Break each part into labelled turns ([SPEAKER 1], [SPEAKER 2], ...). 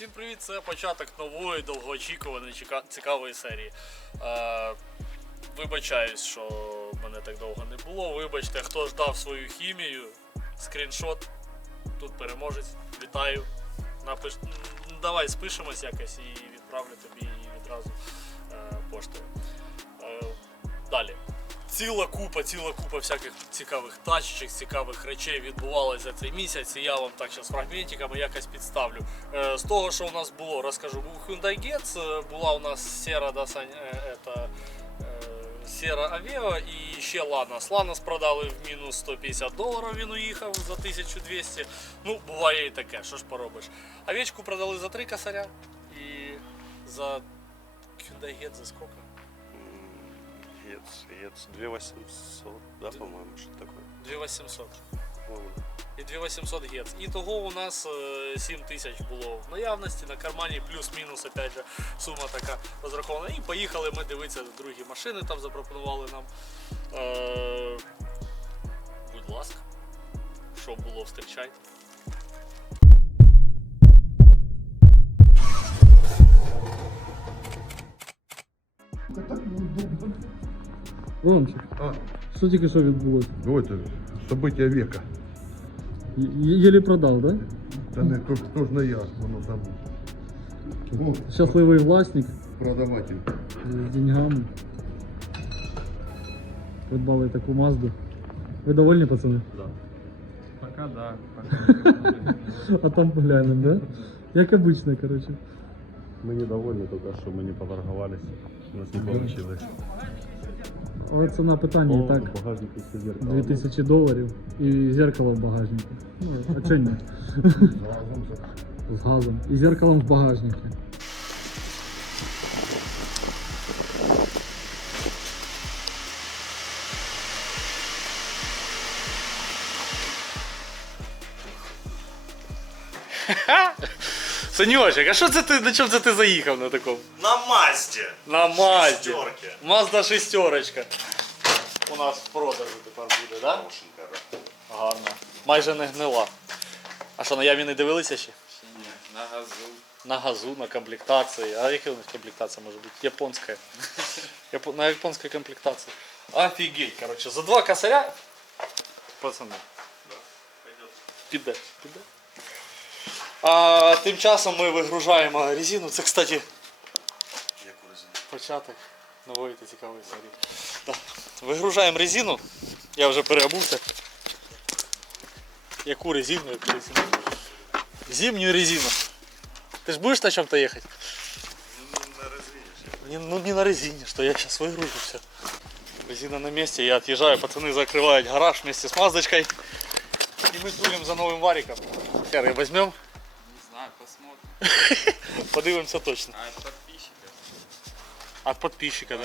[SPEAKER 1] Всім привіт! Це початок нової довгоочікуваної цікавої серії. Е, вибачаюсь, що мене так довго не було. Вибачте, хто ждав свою хімію, скріншот. Тут переможець. Вітаю. Напиш... Давай спишемось якось і відправлю тобі її відразу е, поштою. Е, далі. Ціла купа, ціла купа всяких цікавих тачечок, цікавих речей відбувалося за цей місяць. І я вам так зараз фрагментиками якось підставлю. Е, з того, що у нас було, розкажу. Був Hyundai Getz, е, була у нас Sierra Dasань, е, это, е, Sierra Aveo і ще Lanos. Lanos продали в мінус 150 доларів, він уїхав за 1200. Ну, буває і таке, що ж поробиш. Овечку продали за 3 косаря і за Hyundai Getz за скільки?
[SPEAKER 2] Ец, ец, 2800, да, по-моему, что такое?
[SPEAKER 1] 2800.
[SPEAKER 2] По-моему,
[SPEAKER 1] І 2800 гец. І того у нас е, 7 тисяч було в наявності на кармані, плюс-мінус, опять же, сума така розрахована. І поїхали ми дивитися другі машини, там запропонували нам. Е, будь ласка, що було, встрічайте.
[SPEAKER 3] Ромчик,
[SPEAKER 4] А,
[SPEAKER 3] що тільки що відбулося?
[SPEAKER 4] ну это событие века.
[SPEAKER 3] Є- Єлі продав, да?
[SPEAKER 4] Та не то, то ж не я, воно там. О,
[SPEAKER 3] Щасливий власник
[SPEAKER 4] продаватель.
[SPEAKER 3] з деньгами. Придбали таку мазду. Ви довольні, пацани?
[SPEAKER 5] Пока да. Пока.
[SPEAKER 3] А там поглянемо, да? Як обично, коротше.
[SPEAKER 2] Мы недовольны только, что мы не поторговались. У нас не получилось.
[SPEAKER 3] Але ціна питання і так.
[SPEAKER 2] в багажнике все зеркало.
[SPEAKER 3] 2000 доларів і зеркало в багажнику. Ну, а чого ні?
[SPEAKER 4] Разом за-
[SPEAKER 3] З газом. І зеркалом в багажнику.
[SPEAKER 1] Саньочек, а що це ти на чому це ти заїхав на такому?
[SPEAKER 6] На Мазді.
[SPEAKER 1] На Мазді.
[SPEAKER 6] Шестерки.
[SPEAKER 1] Мазда шестерочка. У нас в продажу тепер буде, так? Да?
[SPEAKER 6] Хорошенька, да.
[SPEAKER 1] Гарно. Майже не гнила. А що, на ямі не дивилися ще?
[SPEAKER 5] Ні, на газу.
[SPEAKER 1] На газу, на комплектації. А яка у них комплектація може бути? Японська. Япо... На японській комплектації. Офігеть, коротше, за два косаря. Пацани. Піде, піде. А тим часом ми вигружаємо резину. Це, кстати,
[SPEAKER 6] Яку резину?
[SPEAKER 1] початок нової та цікавої серії. Так. Вигружаємо резину. Я вже переобувся. Яку резину, яку резину? Зимнюю резину. Ты ж будешь на чем-то ехать?
[SPEAKER 6] На резині.
[SPEAKER 1] Не, ну не на резине, что я сейчас выгружу все. Резина на месте, я отъезжаю, пацаны закрывают гараж вместе с маздочкой. И мы тулим за новым вариком. Хер, возьмем,
[SPEAKER 5] Не Знаю, посмотрим.
[SPEAKER 1] подивимся точно.
[SPEAKER 5] А от подписчиков.
[SPEAKER 1] От подписчика, да.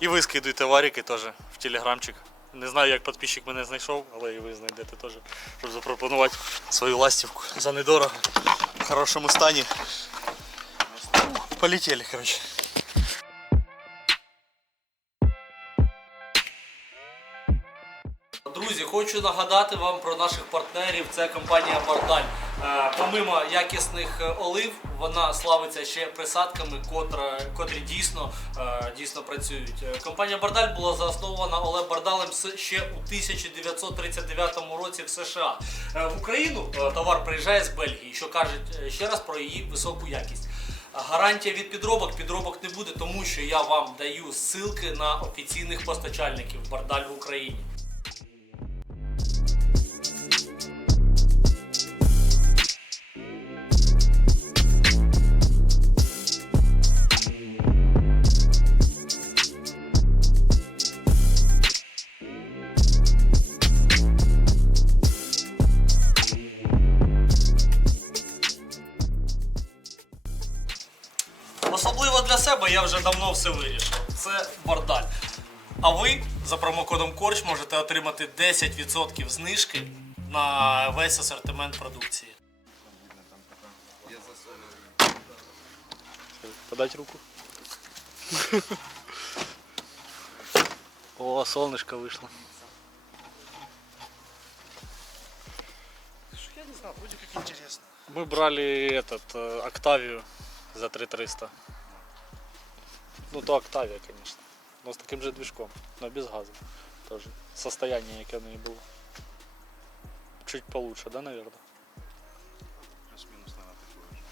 [SPEAKER 1] І ви скидуйте варіки теж в телеграмчик. Не знаю, як підписчик мене знайшов, але і ви знайдете теж, щоб запропонувати свою ластівку за недорого, в хорошому стані. Полетели, коротше. Друзі, хочу нагадати вам про наших партнерів. Це компанія Бардаль. Е, Помимо якісних е, олив, вона славиться ще присадками, котра, котрі дійсно, е, дійсно працюють. Компанія Бардаль була заснована Олег Бардалем ще у 1939 році в США. В Україну товар приїжджає з Бельгії, що кажуть ще раз про її високу якість. Гарантія від підробок підробок не буде, тому що я вам даю ссылки на офіційних постачальників Бардаль в Україні. вже давно все вирішив. Це бардаль. А ви за промокодом Корч можете отримати 10% знижки на весь асортимент продукції. Подать руку. О, солнышко вышло.
[SPEAKER 6] Я не знаю, вроде как интересно.
[SPEAKER 1] Мы брали этот, э, Октавию за 3300. Ну, то Октавия, конечно. Но с таким же движком, но без газа. Тоже. Состояние, яке в неї було. Чуть получше, да, наверное?
[SPEAKER 2] Плюс-минус, наверное, такое же.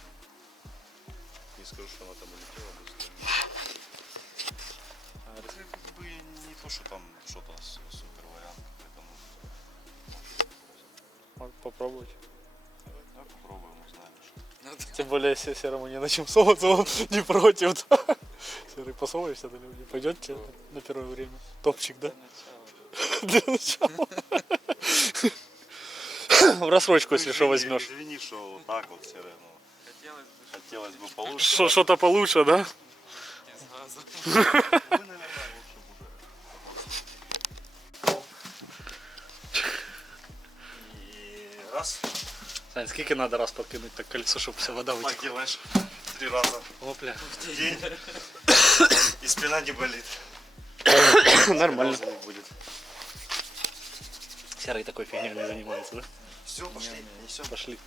[SPEAKER 2] Не скажу, что она там улетела быстро. Это как бы не то, что там что-то с- супер вариант. Поэтому
[SPEAKER 1] попробовать.
[SPEAKER 2] давай попробуем, узнаем. что.
[SPEAKER 1] Тем более, если Серому не на чем соваться, он не против. Посовываешься на люди? Пойдет тебе на первое время? Топчик, да? Для начала. В рассрочку, если что, возьмешь.
[SPEAKER 2] Извини, что вот так вот все равно.
[SPEAKER 5] Хотелось бы, чтобы
[SPEAKER 2] Хотелось бы получше.
[SPEAKER 1] Что- Что-то получше, да?
[SPEAKER 2] раз.
[SPEAKER 1] Сань, сколько надо раз подкинуть так колесо, чтобы вся вода
[SPEAKER 2] Так
[SPEAKER 1] вытекла?
[SPEAKER 2] делаешь три раза
[SPEAKER 1] Опля.
[SPEAKER 2] в день. И спина не болит.
[SPEAKER 1] Нормально.
[SPEAKER 2] Слез не будет.
[SPEAKER 1] Серый такой фигней не занимается, да?
[SPEAKER 2] Все, пошли. Несем.
[SPEAKER 1] Пошли.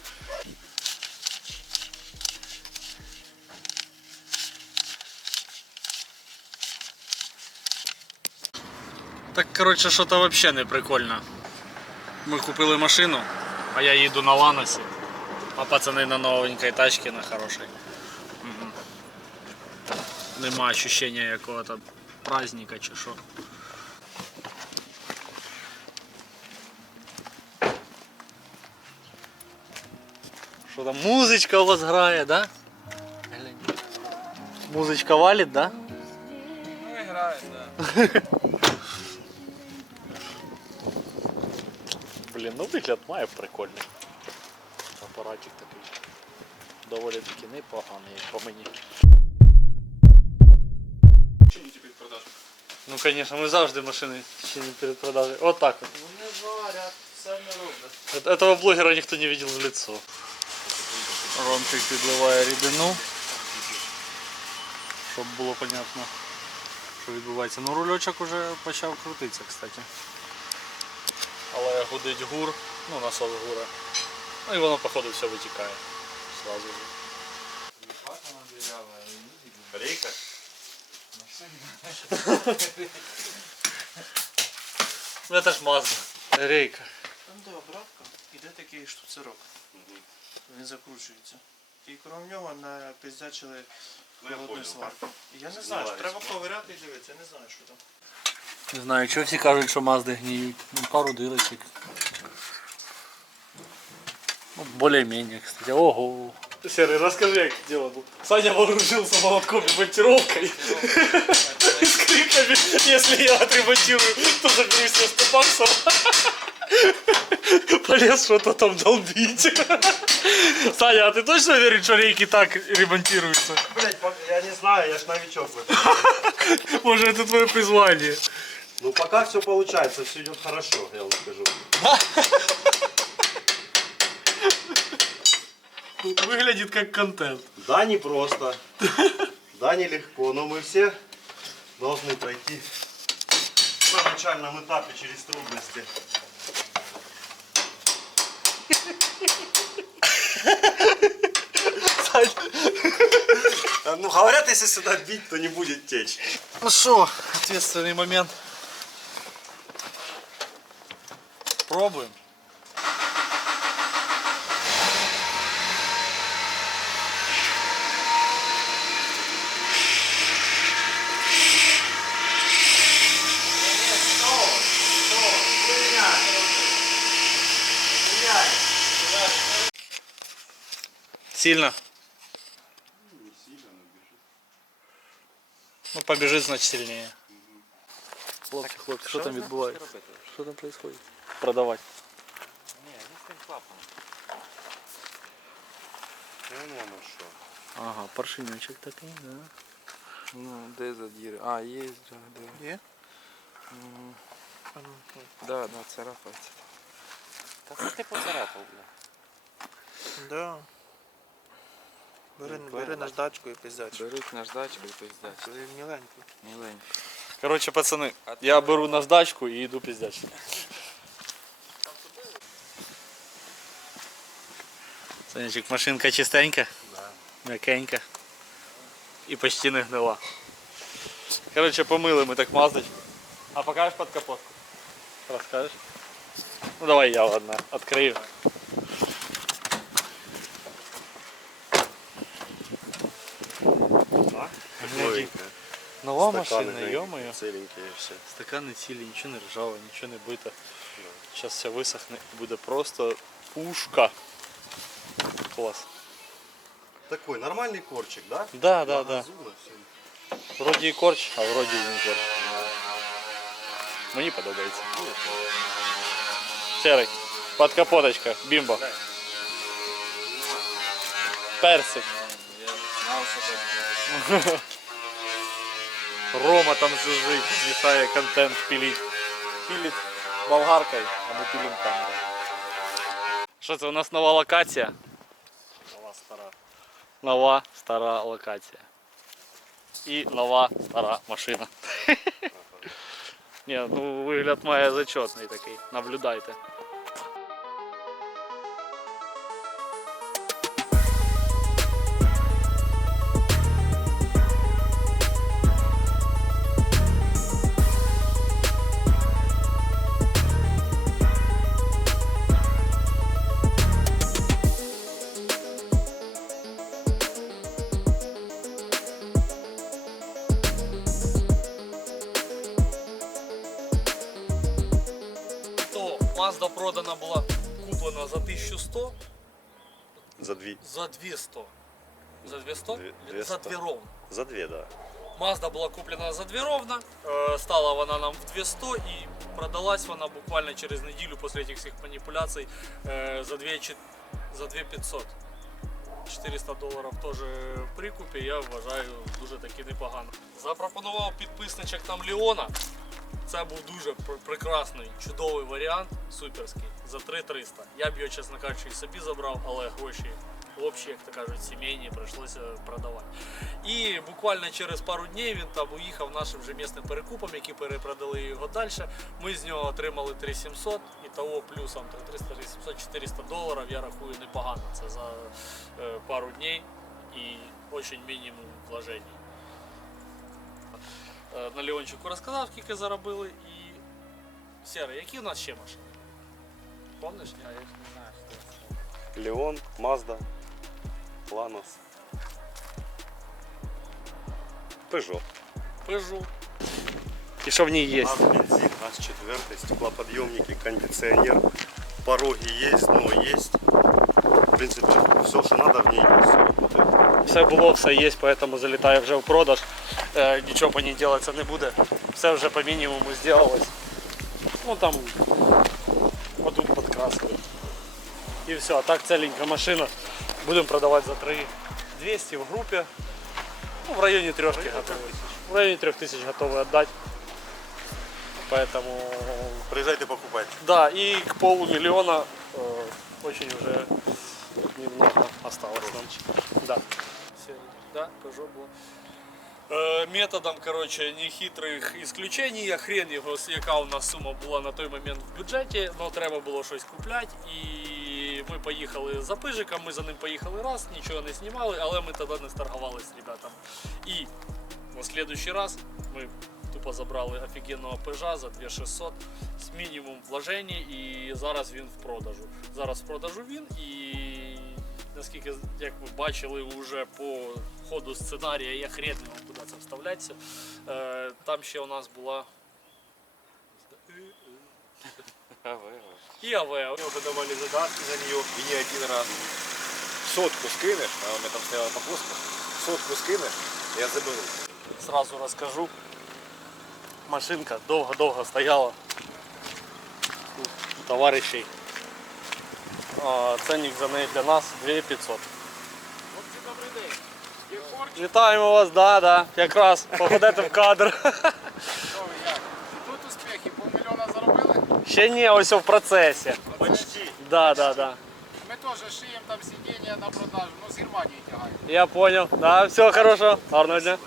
[SPEAKER 1] Так, коротше, що-то вообще не прикольно. Ми купили машину, а я їду на Ланосі, а пацани на новенькій тачці на хорошій. Нема ощущення якого-то праздника чи що. Що там, музичка у вас грає, да? Глянь. Музичка валить, да?
[SPEAKER 5] Ну, играет, да.
[SPEAKER 1] Блін, ну вигляд має прикольний. Апаратик такий. Доволі таки непоганий, по мені. Ну, звісно, ми завжди машини чинимо перед продажею. От так от.
[SPEAKER 5] Ну, не варят, самі роблять.
[SPEAKER 1] Эт- Этого блогера никто не видел в лицо. Ромчик підливає рідину. Щоб було понятно, що відбувається. Ну рульочок уже почав крутитися, кстати. Але гудить гур, ну насос гура. Ну і воно походу все витікає. Сразу же.
[SPEAKER 2] Рейка.
[SPEAKER 1] Ну це ж Мазда. Рейка.
[SPEAKER 7] Там де обратка, іде такий штуцерок. Він закручується. І крім нього напиздячили
[SPEAKER 2] Ну я
[SPEAKER 7] холодну сварку. Я не знаю, треба ковиряти і дивитися, я не знаю, що там.
[SPEAKER 1] Не знаю, чого всі кажуть, що Мазди гніють. Ну, пару дырочек. Ну, более-менее, кстати. Ого. Серый, расскажи, как дело было. Саня вооружился молотком и монтировкой. С криками, если я отремонтирую, то заберу себе 100 баксов. Полез что-то там долбить. Саня, а ты точно веришь, что рейки так ремонтируются?
[SPEAKER 6] Блять, я не знаю, я ж новичок в этом.
[SPEAKER 1] Может, это твое призвание?
[SPEAKER 6] Ну пока все получается, все идет хорошо, я вам скажу.
[SPEAKER 1] Выглядит как контент.
[SPEAKER 6] Да, не просто. Да, нелегко, но мы все должны пройти на начальном этапе через трудности. Ну, говорят, если сюда бить, то не будет течь.
[SPEAKER 1] Ну что, ответственный момент. Пробуем. Сильно? Ну, побежит, значит, сильнее. Хлопці, хлопці, що там відбувається? Що там происходит? Продавати.
[SPEAKER 5] Ні, не з тим клапаном.
[SPEAKER 2] Ну, ну что.
[SPEAKER 1] Ага, поршенечок такий, да.
[SPEAKER 5] Ну, де задіри? А, є, да, да.
[SPEAKER 7] Є?
[SPEAKER 5] М,
[SPEAKER 7] А ну, ой.
[SPEAKER 5] Да, да, царапається. Та це ти поцарапав, бля.
[SPEAKER 7] Да. Бери,
[SPEAKER 5] Ну,
[SPEAKER 7] бери
[SPEAKER 5] правильно.
[SPEAKER 7] наждачку і пиздач.
[SPEAKER 5] Беруть наждачку і пиздять.
[SPEAKER 7] Це міленький.
[SPEAKER 5] Міленький.
[SPEAKER 1] Короче, пацаны, я беру наждачку и иду пиздячить. Санечек, машинка чистенька, м'якенька і почти не гнила. Коротше, помили ми так маздить. А покажеш під капотку? Розкажеш? Ну давай я ладно, відкрию. Нова
[SPEAKER 6] Стаканы
[SPEAKER 1] машина,
[SPEAKER 6] грей-
[SPEAKER 1] ё-моё.
[SPEAKER 6] Целенькие все.
[SPEAKER 1] Стакани цілі, нічого не ржаве, нічого не бито. Зараз все висохне і буде просто пушка. Клас.
[SPEAKER 6] Такой нормальный корчик, да?
[SPEAKER 1] Да, да, да.
[SPEAKER 6] Магазуна, всё.
[SPEAKER 1] Вроді і корч, а вроді і не корч. Мені подобається. Серий. Подкапоточка, бімба. Персик. Рома там зижить, мішає контент пілить. Пілить болгаркою, а ми пілимо камерою. Що це у нас нова локація? Нова стара. Нова стара локація. І нова стара машина. Ні, ну вигляд має зачетний такий. Наблюдайте. продана була куплена за 1100,
[SPEAKER 6] За две.
[SPEAKER 1] за 200. За 200?
[SPEAKER 6] Дві-
[SPEAKER 1] За
[SPEAKER 6] 200.
[SPEAKER 1] 2 ровно.
[SPEAKER 6] За две, да.
[SPEAKER 1] Mazda була куплена за 2 ровно, е, стала вона нам в 200 і продалась вона буквально через неділю після цих всіх маніпуляцій е, за 2, чи- за 2500. 400 доларів теж в прикупі, я вважаю дуже таки непогано. Запропонував підписничок там Леона. Це був дуже прекрасний, чудовий варіант, суперський, за 3300. Я б його, чесно кажучи, і собі забрав, але гроші общі, як то кажуть, сімейні, прийшлося продавати. І буквально через пару днів він там уїхав нашим вже місним перекупом, які перепродали його далі. Ми з нього отримали 3700 і того плюсом 300, 800, 400 доларів. Я рахую непогано. Це за е, пару днів і дуже мінімум вложень. Е, На Леончику розказав, скільки заробили і. Сера, які у нас ще машини? Помниш? ні?
[SPEAKER 6] Леон, Мазда, Ланос. Peugeot.
[SPEAKER 1] Пежу. І що в ній є?
[SPEAKER 6] Газ, бензин, газ четвертый, стеклоподъемники, кондиционер, пороги есть, дно есть. В принципе, все, что надо в ней есть, все работает.
[SPEAKER 1] Все було, все є, поэтому залітає вже в продаж. Е, нічого по ній робитися не буде. Все вже по мінімуму зробилось. Ну там одну підкрасили. І все, а так ціленька машина. Будемо продавати за 3 200 в групі. Ну, в районі трьошки готові. В районе 3000 готовы отдать. Поэтому,
[SPEAKER 6] Приезжайте покупать.
[SPEAKER 1] да, и к полумиллиона э, очень уже немного осталось нам. Да. Да, Peugeot был. Е, Методом, короче, нехитрих исключений, я хрен його, з- яка у нас сума була на той момент в бюджеті, але треба було щось купляти. І ми поїхали за пижиком, ми за ним поїхали раз, нічого не знімали, але ми тоді не сторгувалися з ребятами. І на следующий раз ми тупо забрали офігенного пежа за 2600 з мінімум вложень і зараз він в продажу. Зараз в продажу він і наскільки, як ви бачили вже по ходу сценарія, я хрен не вам куди це вставляться. Е, там ще у нас була і АВ.
[SPEAKER 8] Мне уже давали задатки за нее, и не один раз. Сотку скинешь, а у меня там стояла покоска, сотку скинешь, я заберу.
[SPEAKER 1] Сразу розкажу. Машинка довго-довго стояла у товаришей. А, Ценник за неї для нас 2500. Вітаємо вас, да, да, якраз походите в кадр.
[SPEAKER 9] Тут успіхи, півмільйона заробили.
[SPEAKER 1] Ще ні, ось в процесі.
[SPEAKER 6] Почти.
[SPEAKER 1] Да, да, да.
[SPEAKER 9] Ми теж шиємо там сидіння на продажу, ну з Германії тягаємо.
[SPEAKER 1] Я понял. Да, всего хорошего. Гарного дня.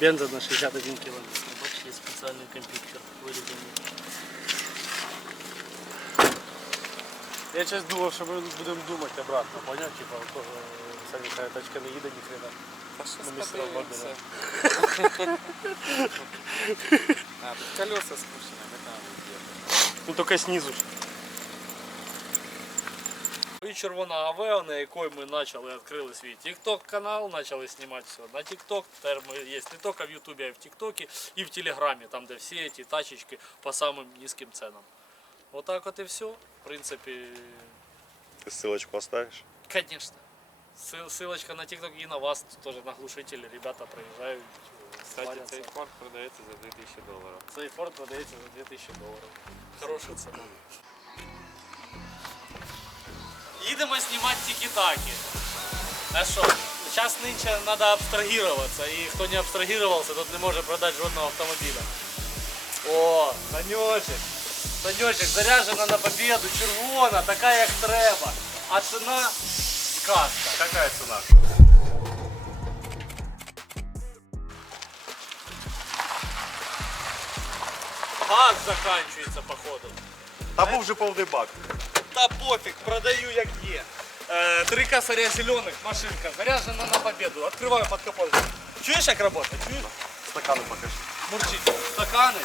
[SPEAKER 1] Бенза на 61 километр. Бачите, специальный компьютер вырезанный. Я зараз думав, що ми будемо думати обратно, поняв? Типа, у того самі хай тачка не їде ніхрена.
[SPEAKER 5] Та що
[SPEAKER 1] Ну, ми все одно
[SPEAKER 5] подивимося. А, тут колеса скручені, не там где-то.
[SPEAKER 1] Ну тільки знизу. І червона Авео, на якій ми почали, відкрили свій TikTok канал, почали знімати все на TikTok. Тепер ми є не тільки в Ютубі, а й в TikTok, і в Телеграмі, там де всі ці тачечки по самим низьким ценам. Отак от і все. В принципі,
[SPEAKER 6] Ты ссылочку оставишь?
[SPEAKER 1] Конечно. Ссыл- Ссылочка на TikTok и на вас тут тоже на глушители. Ребята приезжают.
[SPEAKER 5] Кстати,
[SPEAKER 1] сварятся.
[SPEAKER 5] цей форт продається за 2000 доларів.
[SPEAKER 1] Цей Ford продається за 2000 доларів. Хороша ціна. Їдемо знімати тікі-таки. А що? Зараз нинче треба абстрагуватися, і хто не абстрагувався, тот не може продати жодного автомобіля. О, Санечек. Санечек, заряджена на победу, червона, така як треба. А ціна сказка.
[SPEAKER 6] Какая цена?
[SPEAKER 1] Газ заканчивается, походу.
[SPEAKER 6] Та був вже повний бак.
[SPEAKER 1] Да пофиг, продаю як є. Е, три косаря зеленых, машинка, заряжена на победу. Открываю под капот. Чуешь, как работает? Чуешь?
[SPEAKER 6] Стакани покажи.
[SPEAKER 1] Мурчить. Стаканы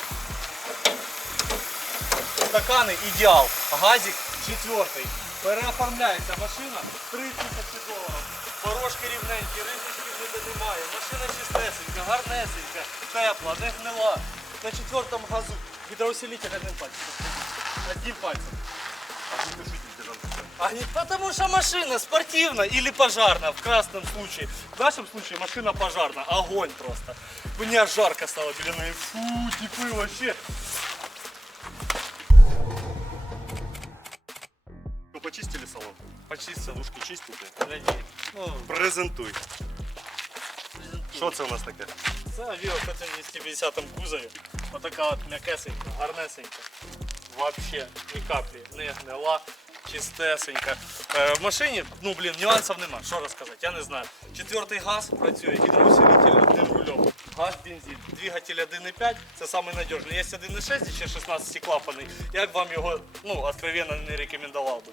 [SPEAKER 1] Стаканы идеал. Газик четвертый. Переоформляється машина 3 тисячі доларів. Порожки рівненькі, ризочки ніде немає. Машина чистесенька, гарнесенька, тепла, не гнила. На четвертому газу. Гидроусилитель одним пальцем. Одним пальцем. А не потому что машина спортивная или пожарная в красном случае. В нашем случае машина пожарная. Огонь просто. Мне аж жарко стало, блин. Фу, типы вообще.
[SPEAKER 6] Почистили салон?
[SPEAKER 1] Почистил.
[SPEAKER 6] Сидушки чистите?
[SPEAKER 1] Гляди. Ну,
[SPEAKER 6] Презентуй. Що це у нас таке?
[SPEAKER 1] це авіо в 150 кузові. Отака от м'якесенька, гарнесенька. Вообще ні каплі не гнила, чистесенька. Е, в машині, ну блін, нюансів нема. Що розказати, я не знаю. Четвертий газ працює, гідроусилитель одним рульом. Газ, бензин. Двигатель 1.5, це самий надіжний. Є 1.6 ще 16 клапаний. Я б вам його, ну, откровенно не рекомендував би.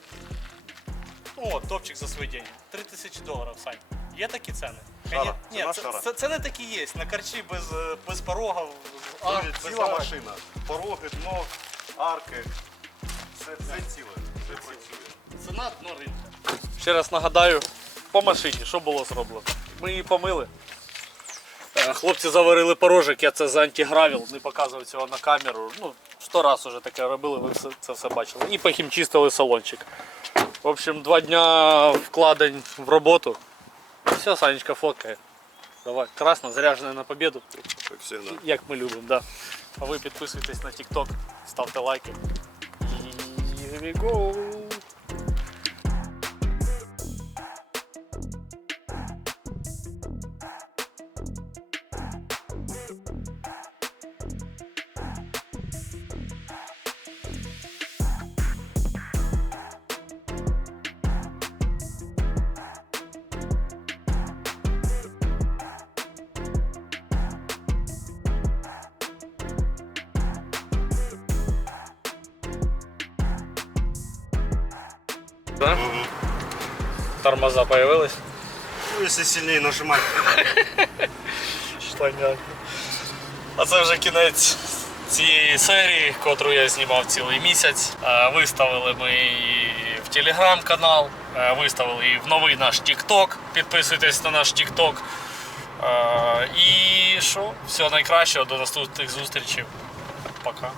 [SPEAKER 1] Ну от, топчик за свої деньги. 3000 доларів, Сань. Є такі ціни?
[SPEAKER 6] Шара.
[SPEAKER 1] Ні,
[SPEAKER 6] Ціна
[SPEAKER 1] це,
[SPEAKER 6] шара.
[SPEAKER 1] це, це такі є. На карчі без, е, без порога, а,
[SPEAKER 6] Це
[SPEAKER 1] без
[SPEAKER 6] ціла машина. Пороги, дно, арки. Все, все ціле. Все працює.
[SPEAKER 1] Ціна дно ринка. Ще раз нагадаю, по машині, що було зроблено. Ми її помили. Е, Хлопці заварили порожик, я це за антигравіл, не показував цього на камеру. Ну, сто раз уже таке робили, ви все, це все бачили. І похімчистили салончик. В общем, два дня вкладень в роботу. Все, Санечка фоткає. Давай, красно, заряджена на победу,
[SPEAKER 6] Як завжди.
[SPEAKER 1] як ми любимо, да. А ви підписуйтесь на TikTok, ставте лайки. І here we go. Да? Тормоза появились?
[SPEAKER 6] Ну, якщо сильніше нажимати.
[SPEAKER 1] Понятно. А це вже кінець цієї серії, котру я знімав цілий місяць. Е, Виставили ми її в телеграм-канал, е, виставили її в новий наш TikTok. Підписуйтесь на наш TikTok. Е, І що? Всього найкращого, до наступних зустрічей. Пока.